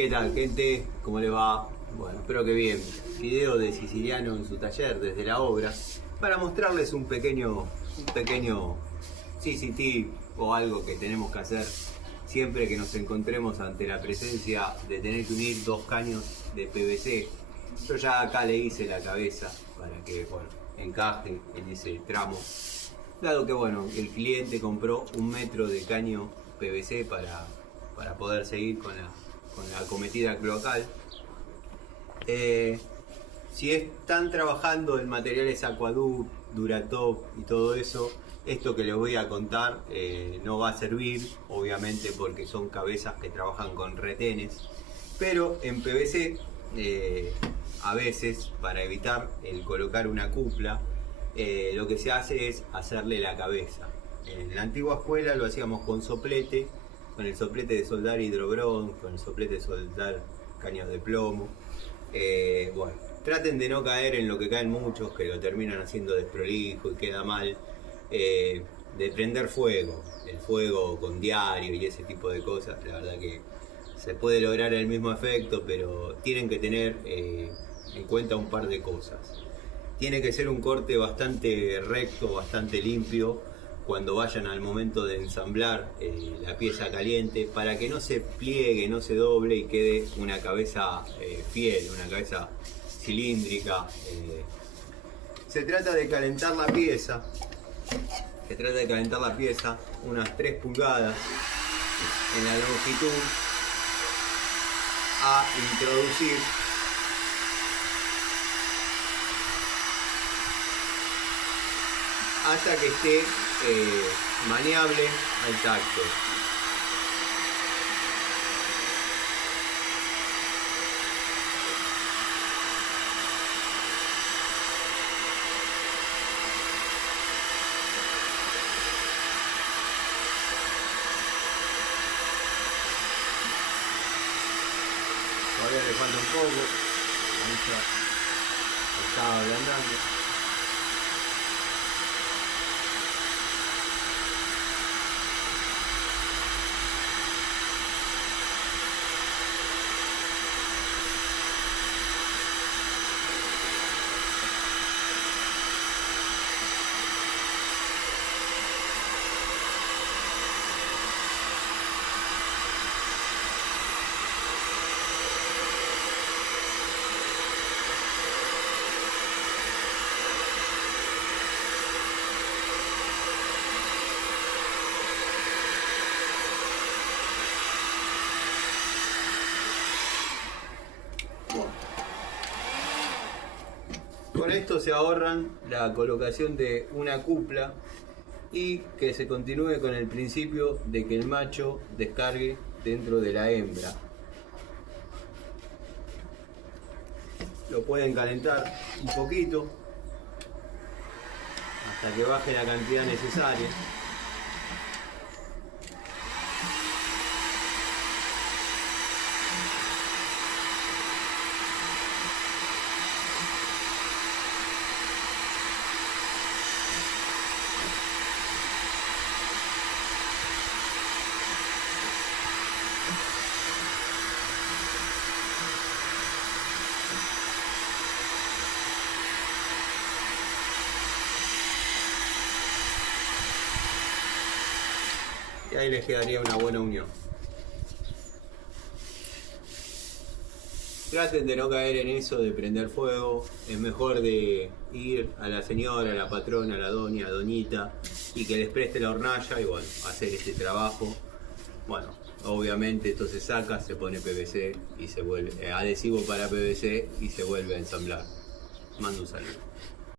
¿Qué tal, gente? ¿Cómo les va? Bueno, espero que bien. Video de Siciliano en su taller desde la obra para mostrarles un pequeño CCT o algo que tenemos que hacer siempre que nos encontremos ante la presencia de tener que unir dos caños de PVC. Yo ya acá le hice la cabeza para que, bueno, encaje en ese tramo. Dado que, bueno, el cliente compró 1 metro de caño PVC para poder seguir con la acometida cloacal. Si están trabajando en materiales Aquaduct, Duratop y todo eso, esto que les voy a contar no va a servir, obviamente, porque son cabezas que trabajan con retenes, pero en PVC a veces, para evitar el colocar una cupla, lo que se hace es hacerle la cabeza. En la antigua escuela lo hacíamos con soplete, con el soplete de soldar hidrobron, con el soplete de soldar caños de plomo. Bueno, traten de no caer en lo que caen muchos, que lo terminan haciendo desprolijo y queda mal, de prender fuego, el fuego con diario y ese tipo de cosas. La verdad que se puede lograr el mismo efecto, pero tienen que tener en cuenta un par de cosas. Tiene que ser un corte bastante recto, bastante limpio cuando vayan al momento de ensamblar la pieza caliente, para que no se pliegue, no se doble y quede una cabeza fiel, una cabeza cilíndrica. Se trata de calentar la pieza, unas 3 pulgadas en la longitud, a introducir hasta que esté maniable al tacto. Todavía le falta un poco, está ablandando. Con esto se ahorran la colocación de una cupla y que se continúe con el principio de que el macho descargue dentro de la hembra. Lo pueden calentar un poquito hasta que baje la cantidad necesaria. Y ahí les quedaría una buena unión. Traten de no caer en eso de prender fuego. Es mejor de ir a la señora, a la patrona, a la doña, a doñita, y que les preste la hornalla y, bueno, hacer este trabajo. Bueno, obviamente esto se saca, se pone PVC y se vuelve adhesivo para PVC y se vuelve a ensamblar. Mando un saludo.